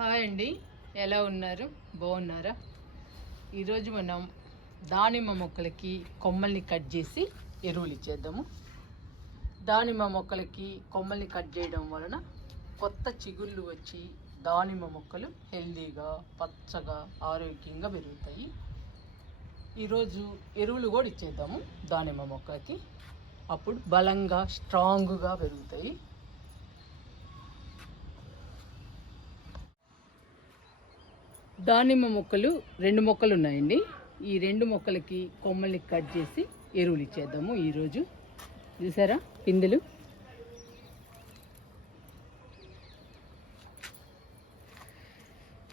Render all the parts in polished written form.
Hi అండి, ఎలా ఉన్నారు? బాగున్నారా? ఈరోజు మనం దానిమ్మ మొక్కలకి కొమ్మల్ని కట్ చేసి ఎరువులు ఇచ్చేద్దాము. దానిమ్మ మొక్కలకి కొమ్మల్ని కట్ చేయడం వలన కొత్త చిగుళ్ళు వచ్చి దానిమ్మ మొక్కలు హెల్దీగా, పచ్చగా, ఆరోగ్యంగా పెరుగుతాయి. ఈరోజు ఎరువులు కూడా ఇచ్చేద్దాము దానిమ్మ మొక్కలకి. అప్పుడు బలంగా, స్ట్రాంగ్గా పెరుగుతాయి. దానిమ్మ మొక్కలు 2 మొక్కలు ఉన్నాయండి. ఈ 2 మొక్కలకి కొమ్మల్ని కట్ చేసి ఎరువులు ఇచ్చేద్దాము ఈరోజు. చూసారా పిందెలు?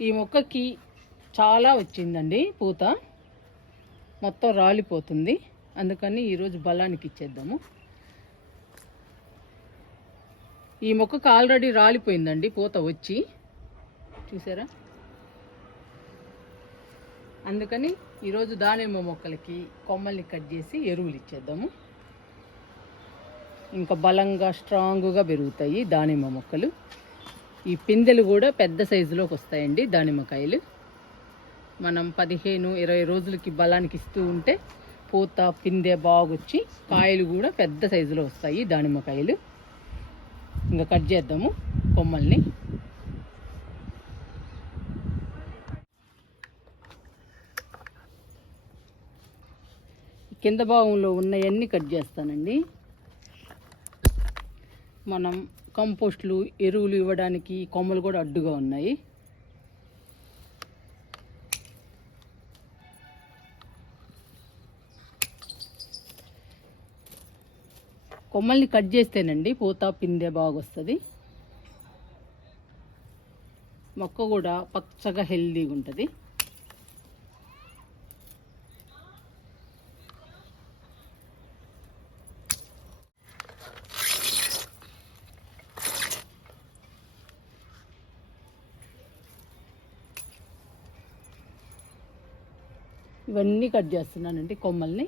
ఈ మొక్కకి చాలా వచ్చిందండి పూత, మొత్తం రాలిపోతుంది. అందుకని ఈరోజు బలానికి ఇచ్చేద్దాము. ఈ మొక్కకు ఆల్రెడీ రాలిపోయిందండి పూత వచ్చి, చూసారా? అందుకని ఈరోజు దానిమ్మ మొక్కలకి కొమ్మల్ని కట్ చేసి ఎరువులు ఇచ్చేద్దాము. ఇంకా బలంగా, స్ట్రాంగ్గా పెరుగుతాయి దానిమ్మ మొక్కలు. ఈ పిందెలు కూడా పెద్ద సైజులోకి వస్తాయండి దానిమ్మకాయలు. మనం 15-20 రోజులకి బలానికి ఇస్తూ ఉంటే పూత, పిందె బాగొచ్చి కాయలు కూడా పెద్ద సైజులో వస్తాయి దానిమ్మకాయలు. ఇంకా కట్ చేద్దాము కొమ్మల్ని. కింద భాగంలో ఉన్నవన్నీ కట్ చేస్తానండి. మనం కంపోస్టులు, ఎరువులు ఇవ్వడానికి కొమ్మలు కూడా అడ్డుగా ఉన్నాయి. కొమ్మల్ని కట్ చేస్తేనండి పూత, పిందె బాగొస్తుంది. మొక్క కూడా పచ్చగా హెల్దీగా ఉంటుంది. ఇవన్నీ కట్ చేస్తున్నానండి కొమ్మల్ని.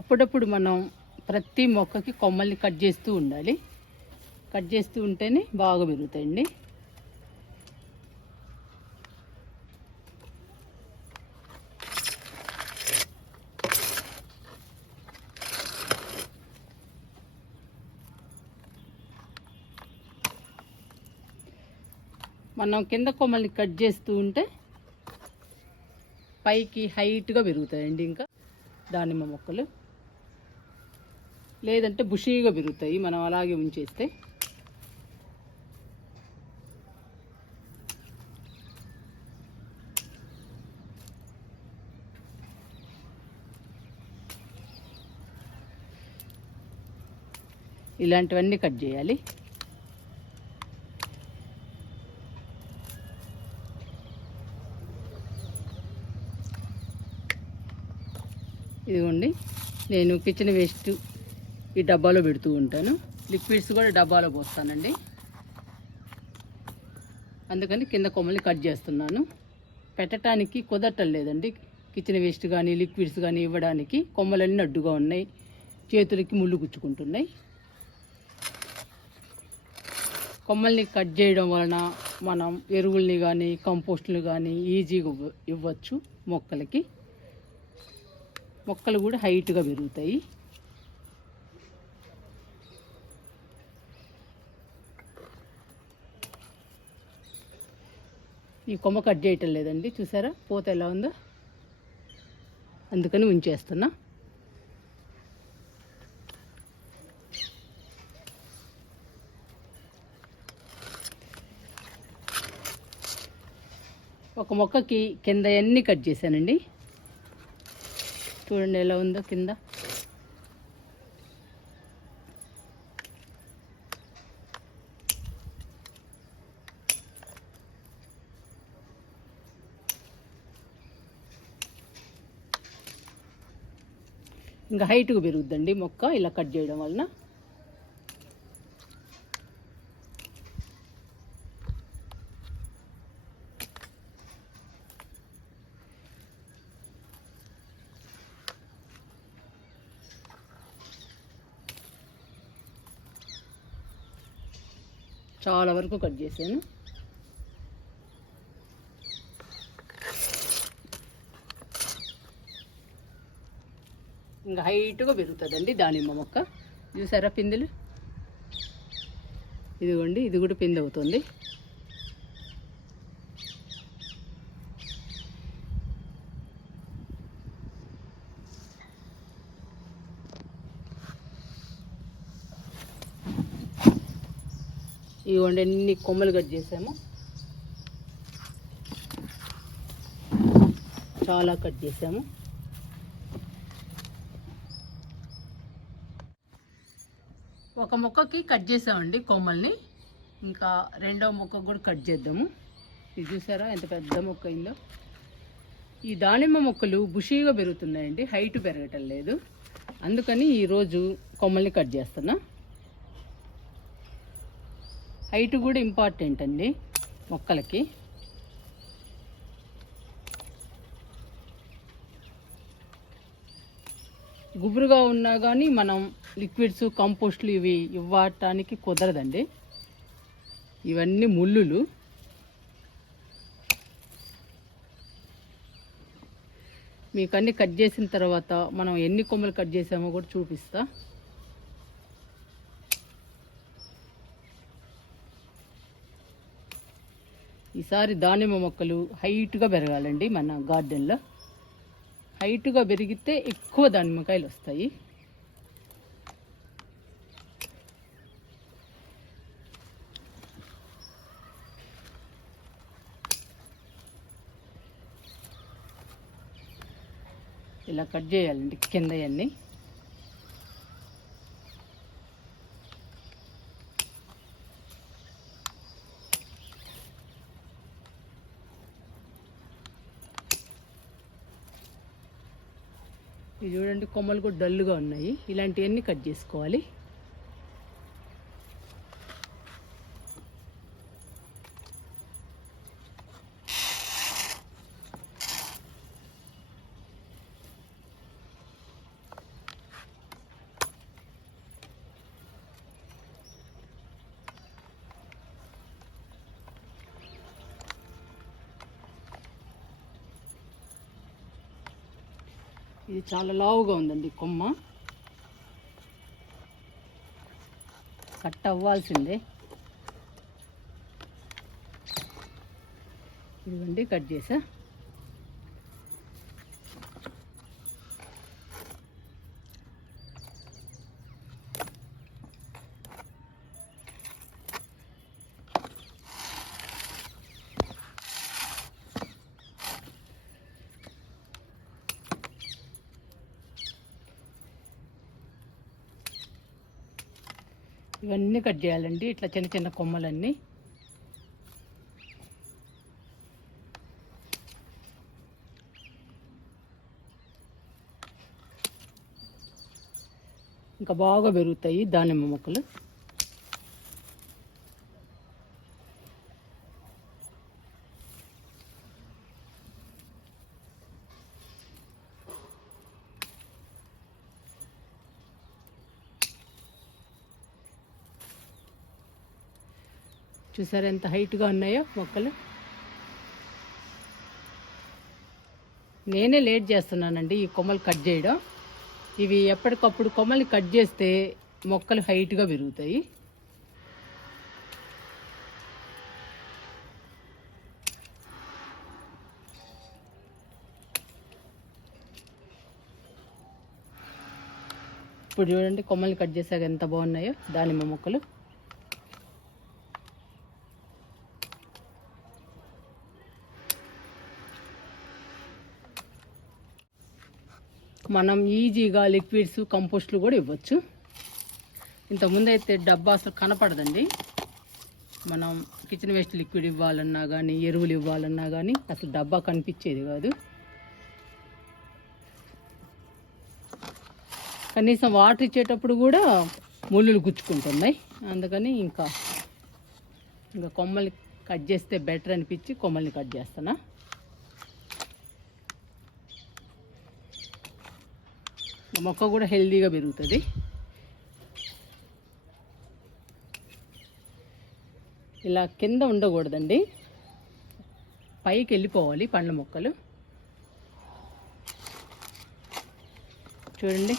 అప్పుడప్పుడు మనం ప్రతి మొక్కకి కొమ్మల్ని కట్ చేస్తూ ఉండాలి. కట్ చేస్తూ ఉంటేనే బాగా పెరుగుతాయండి. మనం కింద కొమ్మల్ని కట్ చేస్తూ ఉంటే పైకి హైట్గా పెరుగుతాయండి ఇంకా దానిమ్మ మొక్కలు. లేదంటే బుషీగా పెరుగుతాయి మనం అలాగే ఉంచేస్తే. ఇలాంటివన్నీ కట్ చేయాలి. ఇదిగోండి, నేను కిచెన్ వేస్ట్ ఈ డబ్బాలో పెడుతూ ఉంటాను. లిక్విడ్స్ కూడా డబ్బాలో పోస్తానండి. అందుకని కింద కొమ్మల్ని కట్ చేస్తున్నాను. పెట్టడానికి కుదరటం లేదండి. కిచెన్ వేస్ట్ కానీ, లిక్విడ్స్ కానీ ఇవ్వడానికి కొమ్మలన్నీ అడ్డుగా ఉన్నాయి, చేతులకి ముళ్ళు గుచ్చుకుంటున్నాయి. కొమ్మల్ని కట్ చేయడం వలన మనం ఎరువుల్ని కానీ, కంపోస్టులు కానీ ఈజీగా ఇవ్వచ్చు మొక్కలకి. మొక్కలు కూడా హైట్గా పెరుగుతాయి. ఈ కొమ్మ కట్ చేయటం లేదండి, చూసారా పూత ఎలా ఉందో? అందుకని ఉంచేస్తున్నా. ఒక మొక్కకి కింద అన్నీ కట్ చేశానండి. చూడండి ఎలా ఉందో కింద. ఇంకా హైట్గా పెరుగుద్దండి మొక్క ఇలా కట్ చేయడం వలన. చాలా వరకు కట్ చేశాను. ఇంకా హైట్గా పెరుగుతుందండి దానిమ్మ మొక్క. చూసారా పిందెలు? ఇదిగోండి, ఇది కూడా పిందె అవుతుంది. ఇదిగోండి ఎన్ని కొమ్మలు కట్ చేసాము, చాలా కట్ చేసాము. ఒక మొక్కకి కట్ చేసామండి కొమ్మల్ని, ఇంకా రెండో మొక్క కూడా కట్ చేద్దాము. ఇది చూసారా ఎంత పెద్ద మొక్క అయిందో. ఈ దానిమ్మ మొక్కలు బుషీగా పెరుగుతున్నాయండి, హైట్ పెరగటం లేదు. అందుకని ఈరోజు కొమ్మల్ని కట్ చేస్తున్నా. హైట్ కూడా ఇంపార్టెంట్ అండి మొక్కలకి. గుబురుగా ఉన్నా కానీ మనం లిక్విడ్స్, కంపోస్ట్లు ఇవి ఇవ్వటానికి కుదరదండి. ఇవన్నీ ముళ్ళులు. మీకు అన్నీ కట్ చేసిన తర్వాత మనం ఎన్ని కొమ్మలు కట్ చేసామో కూడా చూపిస్తా. ఈసారి దానిమ్మ మొక్కలు హైట్గా పెరగాలండి మన గార్డెన్లో. హైట్గా పెరిగితే ఎక్కువ దానిమ్మకాయలు వస్తాయి. ఇలా కట్ చేయాలండి కింద అన్నీ. ఇది చూడండి, కొమ్మలు కూడా డల్లుగా ఉన్నాయి. ఇలాంటివన్నీ కట్ చేసుకోవాలి. ఇది చాలా లావుగా ఉందండి కొమ్మ, కట్ అవ్వాల్సిందే. ఇదిగోండి కట్ చేసా. ఇవన్నీ కట్ చేయాలండి, ఇట్లా చిన్న చిన్న కొమ్మలన్నీ. ఇంకా బాగా పెరుగుతాయి దానిమ్మ మొక్కలు. చూసారా ఎంత హైట్గా ఉన్నాయో మొక్కలు. నేనే లేట్ చేస్తున్నానండి ఈ కొమ్మలు కట్ చేయడం. ఇవి ఎప్పటికప్పుడు కొమ్మల్ని కట్ చేస్తే మొక్కలు హైట్గా పెరుగుతాయి. ఇప్పుడు చూడండి కొమ్మల్ని కట్ చేసాక ఎంత బాగున్నాయో దానిమ్మ మొక్కలు. మనం ఈజీగా లిక్విడ్స్, కంపోస్ట్లు కూడా ఇవ్వచ్చు. ఇంతకుముందు అయితే డబ్బా అసలు కనపడదండి. మనం కిచెన్ వేస్ట్ లిక్విడ్ ఇవ్వాలన్నా కానీ, ఎరువులు ఇవ్వాలన్నా కానీ అసలు డబ్బా కనిపించేది కాదు. కనీసం వాటర్ ఇచ్చేటప్పుడు కూడా ముళ్ళులు గుచ్చుకుంటున్నాయి. అందుకని ఇంకా కొమ్మల్ని కట్ చేస్తే బెటర్ అనిపించి కొమ్మల్ని కట్ చేస్తున్నా. మొక్క కూడా హెల్దీగా పెరుగుతుంది. ఇలా కింద ఉండకూడదండి, పైకి వెళ్ళిపోవాలి పండ్ల మొక్కలు. చూడండి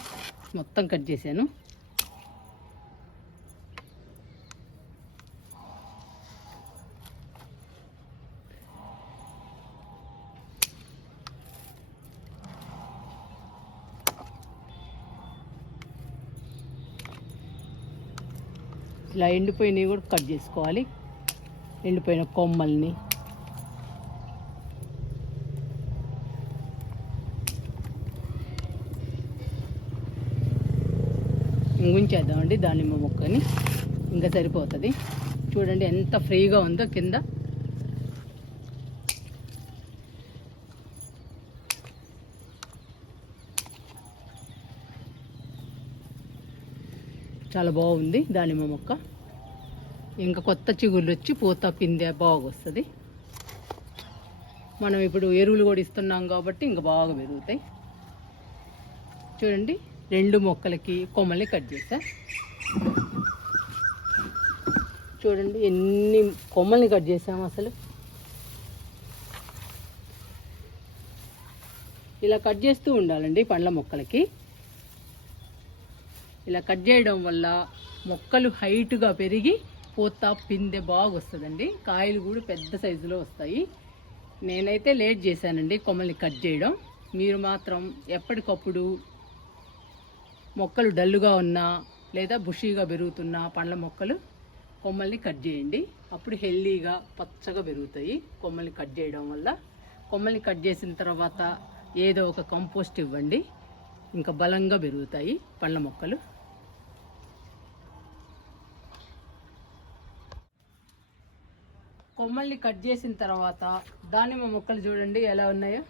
మొత్తం కట్ చేశాను. ఇలా ఎండిపోయినవి కూడా కట్ చేసుకోవాలి, ఎండిపోయిన కొమ్మల్ని. ఉంచేద్దామండి దానిమ్మ మొక్కని, ఇంకా సరిపోతుంది. చూడండి ఎంత ఫ్రీగా ఉందో కింద. చాలా బాగుంది దానిమ్మ మొక్క. ఇంకా కొత్త చిగుళ్ళు వచ్చి పూత పిందె బాగా వస్తుంది. మనం ఇప్పుడు ఎరువులు కూడా ఇస్తున్నాం కాబట్టి ఇంకా బాగా పెరుగుతాయి. చూడండి 2 మొక్కలకి కొమ్మల్ని కట్ చేసా. చూడండి ఎన్ని కొమ్మల్ని కట్ చేసాము అసలు. ఇలా కట్ చేస్తూ ఉండాలండి పండ్ల మొక్కలకి. ఇలా కట్ చేయడం వల్ల మొక్కలు హైట్గా పెరిగి పూత పిందె బాగా వస్తుందండి. కాయలు కూడా పెద్ద సైజులో వస్తాయి. నేనైతే లేట్ చేశానండి కొమ్మల్ని కట్ చేయడం. మీరు మాత్రం ఎప్పటికప్పుడు మొక్కలు డల్లుగా ఉన్నా లేదా బుషీగా పెరుగుతున్న పండ్ల మొక్కలు కొమ్మల్ని కట్ చేయండి. అప్పుడు హెల్దీగా పచ్చగా పెరుగుతాయి కొమ్మల్ని కట్ చేయడం వల్ల. కొమ్మల్ని కట్ చేసిన తర్వాత ఏదో ఒక కంపోస్ట్ ఇవ్వండి, ఇంకా బలంగా పెరుగుతాయి పండ్ల మొక్కలు. కొమ్మల్ని కట్ చేసిన తర్వాత దానిమ్మ మొక్కలు చూడండి ఎలా ఉన్నాయో.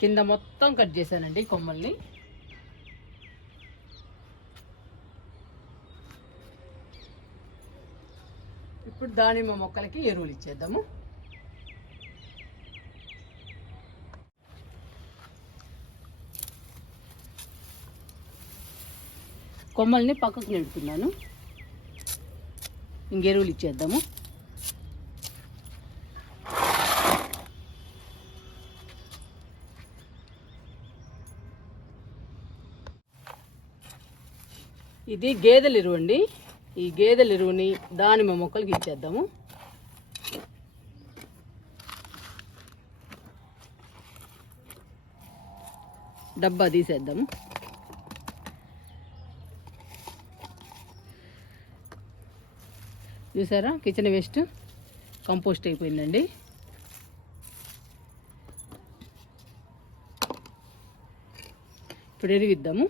కింద మొత్తం కట్ చేశానండి కొమ్మల్ని. ఇప్పుడు దానిమ్మ మొక్కలకి ఎరువులు ఇచ్చేద్దాము. కొమ్మల్ని పక్కకు నెడుతున్నాను. ఇంకెరువులు ఇచ్చేద్దాము. ఇది గేదెల ఎరువు అండి. ఈ గేదెల ఎరువుని దానిమ్మ మొక్కలకి ఇచ్చేద్దాము. డబ్బా తీసేద్దాము. చూసారా కిచెన్ వేస్ట్ కంపోస్ట్ అయిపోయిందండి. ఇప్పుడు ఎరువిద్దాము.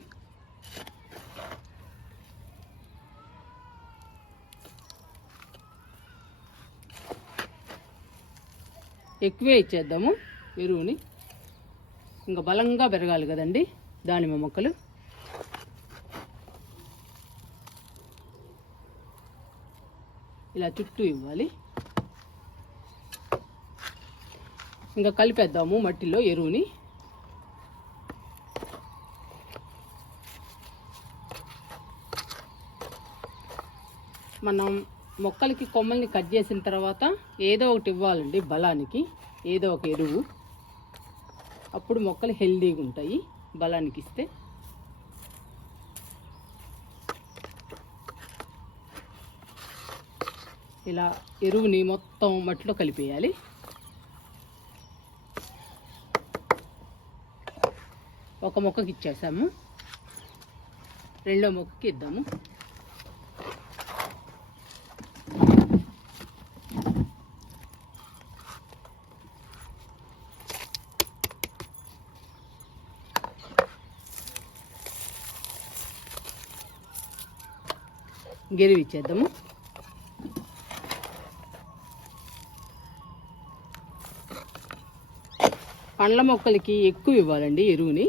ఎక్కువే ఇచ్చేద్దాము ఎరువుని, ఇంకా బలంగా పెరగాలి కదండి దానిమ్మ మొక్కలు. ఇలా చుట్టూ ఇవ్వాలి. ఇంకా కలిపేద్దాము మట్టిలో ఎరువుని. మనం మొక్కలకి కొమ్మల్ని కట్ చేసిన తర్వాత ఏదో ఒకటి ఇవ్వాలండి బలానికి, ఏదో ఒక ఎరువు. అప్పుడు మొక్కలు హెల్దీగా ఉంటాయి బలానికి ఇస్తే. ఇలా ఎరువుని మొత్తం మట్టిలో కలిపేయాలి. ఒక మొక్కకి ఇచ్చేసాము, రెండో మొక్కకి ఇద్దాము. గెరువు ఇచ్చేద్దాము. పండ్ల మొక్కలకి ఎక్కువ ఇవ్వాలండి ఎరువుని.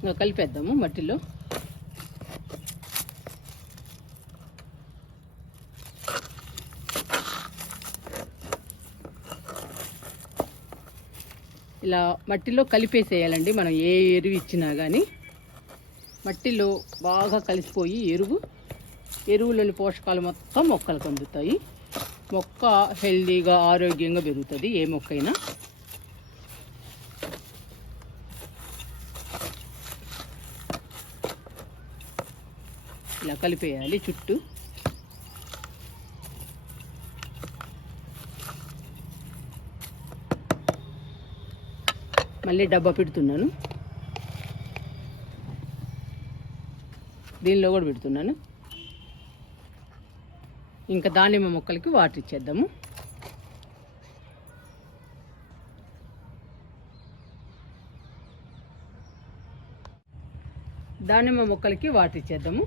ఇంకా కలిపేద్దాము మట్టిలో. ఇలా మట్టిలో కలిపేసేయాలండి. మనం ఏ ఎరువు ఇచ్చినా కానీ మట్టిలో బాగా కలిసిపోయి ఎరువులోని పోషకాలు మొత్తం మొక్కలకు అందుతాయి. మొక్క హెల్దీగా ఆరోగ్యంగా పెరుగుతుంది, ఏ మొక్కైనా. ఇలా కలిపేయాలి చుట్టూ. మళ్ళీ డబ్బా పెడుతున్నాను, దీనిలో కూడా పెడుతున్నాను. ఇంకా దానిమ్మ మొక్కలకి వాటర్ ఇచ్చేద్దాము. దానిమ్మ మొక్కలకి వాటర్ ఇచ్చేద్దాము.